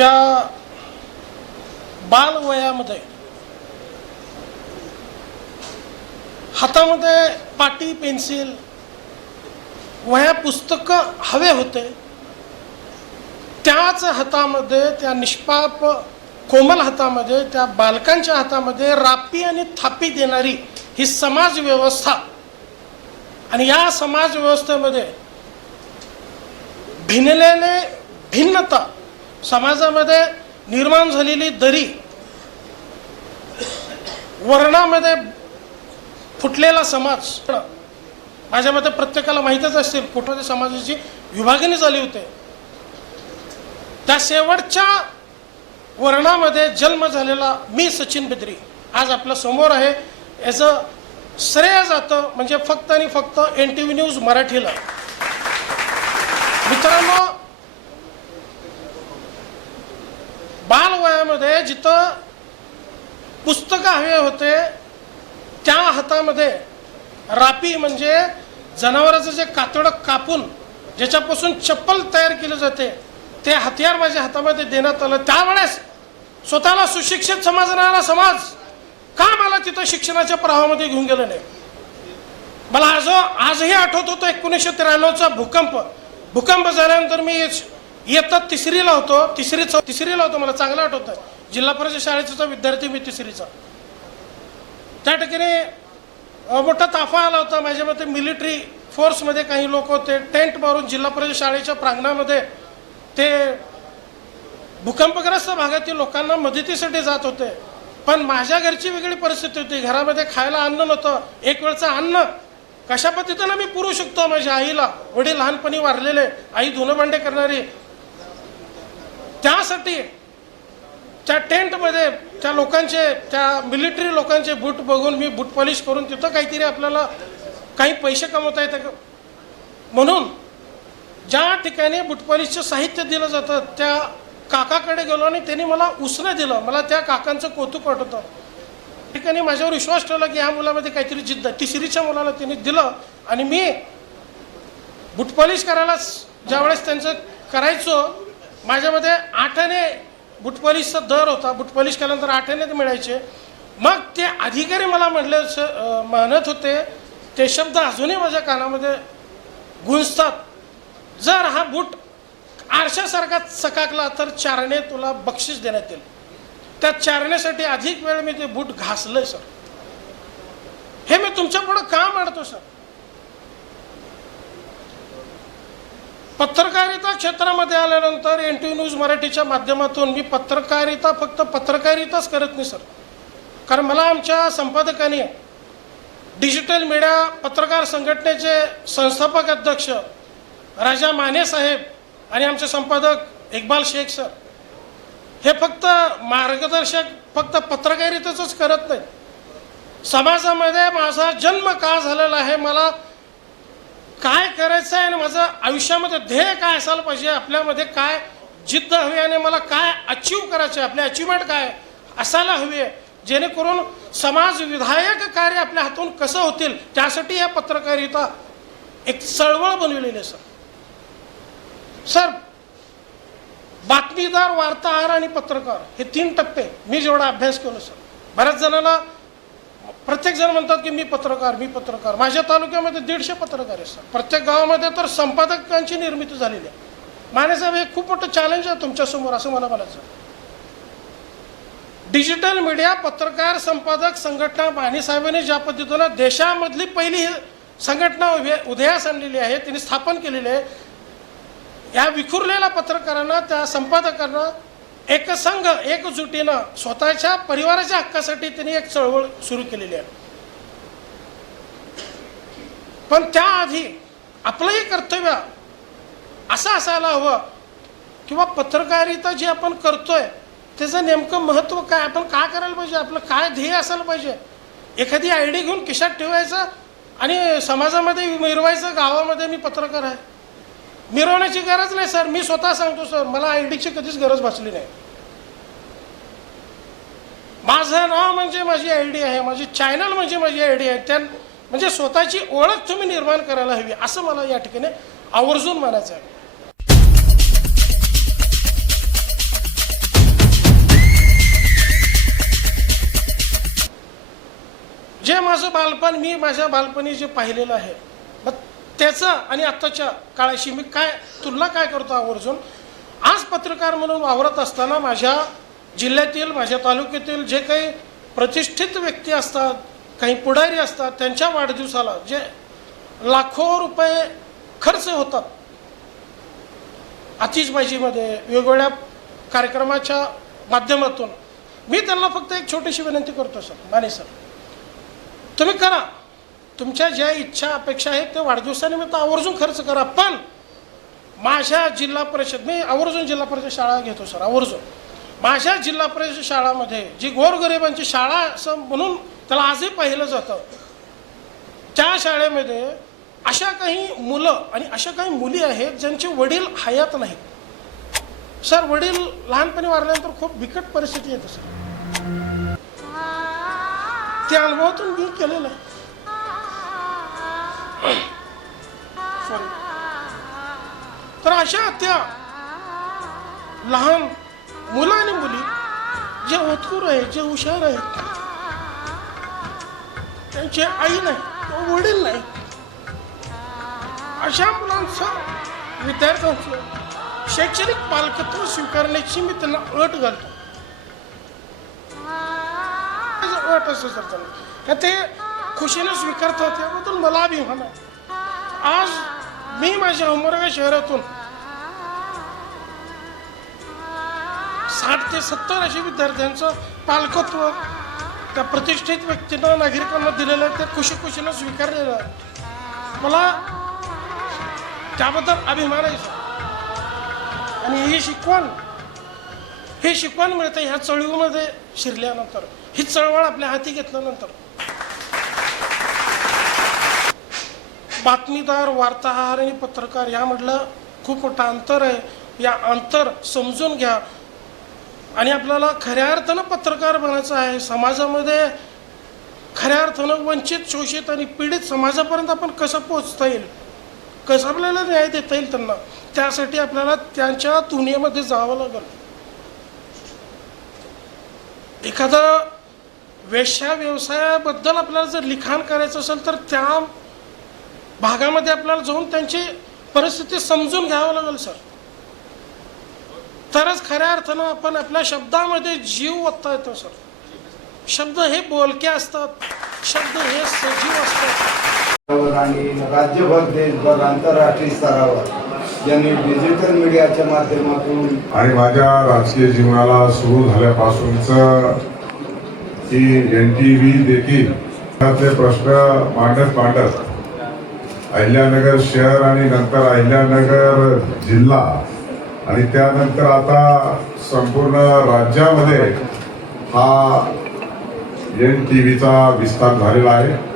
ज्या बालवयामध्ये हातामध्ये पाटी पेन्सिल वह्या पुस्तकं हवे होते त्याच हातामध्ये त्या निष्पाप कोमल हातामध्ये त्या बालकांच्या हातामध्ये रापी आणि थापी देणारी ही समाज व्यवस्था. आणि या समाज व्यवस्थेमध्ये भिनलेले भिन्नता समाजामध्ये निर्माण झालेली दरी वर्णामध्ये फुटलेला समाज. माझ्या मते प्रत्येकाला माहीतच असतील कुठं समाजाची विभागणी झाली होते. त्या शेवटच्या वर्णामध्ये जन्म झालेला मी सचिन बिद्री. आज आपल्यासमोर आहे. याचं श्रेय जातं म्हणजे फक्त आणि फक्त एन टी व्ही न्यूज मराठीला. मित्रांनो बालवयामध्ये जिथं पुस्तकं हवे होते त्या हातामध्ये रापी म्हणजे जनावराचं जे कातडं कापून ज्याच्यापासून चप्पल तयार केली जाते ते हत्यार माझ्या हातामध्ये देण्यात आलं. त्यावेळेस स्वतःला सुशिक्षित समजणारा समाज का मला तिथं शिक्षणाच्या प्रवाहामध्ये घेऊन गेलं नाही? मला आज आजही आठवत होतं एकोणीसशे त्र्याण्णवचा भूकंप. भूकंप झाल्यानंतर मी इयत्ता तिसरीला होतो तिसरी तिसरीला होतो मला चांगलं आठवतं जिल्हा परिषद शाळेचा विद्यार्थी मी तिसरीचा. त्या ठिकाणी मोठा ताफा आला होता. माझ्या मते मिलिटरी फोर्समध्ये काही लोक होते. टेंट मारून जिल्हा परिषद शाळेच्या प्रांगणामध्ये ते भूकंपग्रस्त भागातील लोकांना मदतीसाठी जात होते. पण माझ्या घरची वेगळी परिस्थिती होती. घरामध्ये खायला अन्न नव्हतं. एक वेळचं अन्न. कशा पद्धतीनं मी पुरू शकतो? माझ्या आईला. वडील लहानपणी वारलेले. आई धुणं भांडे करणारी. त्यासाठी त्या टेंटमध्ये त्या लोकांचे त्या मिलिटरी लोकांचे बूट बघून मी बूट पॉलिश करून तिथं काहीतरी आपल्याला काही पैसे कमवता येतं का? म्हणून ज्या ठिकाणी बूट पॉलिशचं साहित्य दिलं जातं त्या काकाकडे गेलो आणि त्यांनी मला उसणं दिलं. मला त्या काकांचं कौतुक वाटतं ठिकाणी माझ्यावर विश्वास ठेवला की ह्या मुलामध्ये काहीतरी जिद्द तिसरीच्या मुलाला त्यांनी दिलं आणि मी बुटपॉलिश करायला ज्यावेळेस त्यांचं करायचो माझ्यामध्ये आठाने बुटपॉलिशचा दर होता. बुटपॉलिश केल्यानंतर आठाने ते मिळायचे. मग ते अधिकारी मला म्हणले म्हणत होते ते शब्द अजूनही माझ्या कानामध्ये गुंजतात. जर हा बूट आरशासारखा चकाकला तर चारणे तुला बक्षीस देण्यात येईल. त्या चारण्यासाठी अधिक वेळ मी ते बूट घासलंय सर. हे मी तुमच्या पुढं का मांडतो सर? पत्रकारिता क्षेत्रामध्ये आल्यानंतर एन टी न्यूज मराठीच्या माध्यमातून मी पत्रकारिता फक्त पत्रकारिताच करत नाही सर. कारण मला आमच्या संपादकाने डिजिटल मीडिया पत्रकार संघटनेचे संस्थापक अध्यक्ष राजा माने साहेब आणि आमचे संपादक इक्बाल शेख सर हे फक्त मार्गदर्शक फक्त पत्रकारितेचंच करत नाही समाजामध्ये माझा जन्म का झालेला आहे मला काय करायचं आहे आणि माझं आयुष्यामध्ये ध्येय काय असायला पाहिजे? आपल्यामध्ये काय जिद्द हवी आणि मला काय अचीव करायचं आहे? आपले अचिव्हमेंट काय असायला हवी आहे. जेणेकरून समाज विधायक कार्य आपल्या हातून कसं होतील? त्यासाठी या पत्रकारिता एक चळवळ बनविलेली आहे सर. सर बातमीदार वार्ताहर आणि पत्रकार हे तीन टप्पे. मी जेवढा अभ्यास केलो सर. बऱ्याच जणांना प्रत्येक जण म्हणतात की मी पत्रकार मी पत्रकार. माझ्या तालुक्यामध्ये दीडशे पत्रकार असतात सर. प्रत्येक गावामध्ये तर संपादकांची निर्मिती झालेली आहे. मानेसाहेब हे खूप मोठं चॅलेंज आहे तुमच्यासमोर असं मला म्हणायचं डिजिटल मीडिया पत्रकार संपादक संघटना मानेसाहेबांनी ज्या पद्धतीनं देशामधली पहिली संघटना उभे- उदयास आणलेली आहे तिने स्थापन केलेली आहे या विखुरलेल्या पत्रकारांना त्या संपादकांना एक संघ एकजुटीनं स्वतःच्या परिवाराच्या हक्कासाठी त्यांनी एक चळवळ सुरू केलेली आहे. पण त्याआधी आपलंही कर्तव्य असं असायला हवं किंवा पत्रकारिता जी आपण करतोय त्याचं नेमकं महत्त्व काय? आपण काय करायला पाहिजे? आपलं काय ध्येय असायला पाहिजे? एखादी आय डी घेऊन खिशात ठेवायचं आणि समाजामध्ये मिरवायचं गावामध्ये मी पत्रकार आहे. मिरवण्याची गरज नाही सर. मी स्वतः सांगतो सर. मला आय डीची कधीच गरज भासली नाही. माझं नाव म्हणजे माझी आय डी आहे माझी चॅनल म्हणजे माझी आय डी आहे. त्या म्हणजे स्वतःची ओळख तुम्ही निर्माण करायला हवी असं मला या ठिकाणी आवर्जून म्हणायचं आहे. जे माझं बालपण मी माझ्या बालपणी जे पाहिलेलं आहे त्याचं आणि आत्ताच्या काळाशी मी काय तुलना काय करतो आवर्जून? आज पत्रकार म्हणून वावरत असताना माझ्या जिल्ह्यातील माझ्या तालुक्यातील जे काही प्रतिष्ठित व्यक्ती असतात काही पुढारी असतात त्यांच्या वाढदिवसाला जे लाखो रुपये खर्च होतात आतिषबाजीमध्ये वेगवेगळ्या कार्यक्रमाच्या माध्यमातून मी त्यांना फक्त एक छोटीशी विनंती करतो सर. माने सर तुम्ही करा. तुमच्या ज्या इच्छा अपेक्षा आहेत त्या वाढदिवसानिमित्त आवर्जून खर्च करा. पण माझ्या जिल्हा परिषद मी आवर्जून जिल्हा परिषद शाळा घेतो सर आवर्जून. माझ्या जिल्हा परिषद शाळामध्ये जी गोरगरिबांची शाळा असं म्हणून त्याला आजही पाहिलं जातं त्या शाळेमध्ये अशा काही मुलं आणि अशा काही मुली आहेत ज्यांचे वडील हयात नाहीत. सर वडील लहानपणी वारल्यानंतर खूप बिकट परिस्थिती येते सर. त्या अनुभवातून मी केलेलं आहे. सॉरी तर अशा त्या लहान मुलं आणि मुली जे होतकूर आहेत जे हुशार आहेत त्यांचे आई नाही किंवा वडील नाही. अशा मुलांचं विद्यार्थ्यांचं शैक्षणिक पालकत्व स्वीकारण्याची मी त्यांना अट घालतो. त्याचं अट असं सर त्यांना. ते खुशीने स्वीकारतो त्याबद्दल मला अभिमान आहे आज मी माझ्या उमरगा शहरातून साठ ते सत्तर अशा विद्यार्थ्यांचं पालकत्व त्या प्रतिष्ठित व्यक्तींना नागरिकांना दिलेलं आहे ते खुशी खुशीनं स्वीकारलेलं आहे. मला त्याबद्दल अभिमान आहे आणि ही शिकवण ही शिकवण मिळते ह्या चळवळीमध्ये शिरल्यानंतर. ही चळवळ आपल्या हाती घेतल्यानंतर. बातमीदार वार्ताहर आणि पत्रकार यामधलं खूप मोठं अंतर आहे. या अंतर समजून घ्या. आणि आपल्याला खऱ्या अर्थानं पत्रकार बनायचं आहे. समाजामध्ये खऱ्या अर्थानं वंचित शोषित आणि पीडित समाजापर्यंत आपण कसं पोचता येईल? कसं आपल्याला न्याय देता येईल त्यांना? त्यासाठी आपल्याला त्यांच्या दुनियेमध्ये जावं लागेल. एखादा वेश्या व्यवसायाबद्दल आपल्याला जर लिखाण करायचं असेल तर त्या भागामध्ये आपल्याला जाऊन त्यांची परिस्थिती समजून घ्यावं लागेल सर. तरच खऱ्या अर्थानं आपण आपल्या शब्दामध्ये जीव ओतता येतो सर. शब्द हे बोलके असतात. शब्द हे सजीव असतात. आणि राज्यभर देशभर आंतरराष्ट्रीय स्तरावर ज्यांनी डिजिटल मीडियाच्या माध्यमातून आणि माझ्या राजकीय जीवनाला सुरू झाल्यापासूनच ही एन टी व्ही देखील प्रश्न मांडत मांडत अहिल्यानगर शहर आणि नंतर अहिल्यानगर जिल्हा. आणि त्यानंतर आता संपूर्ण राज्यामध्ये हा एन टी व्हीचा विस्तार झालेला आहे.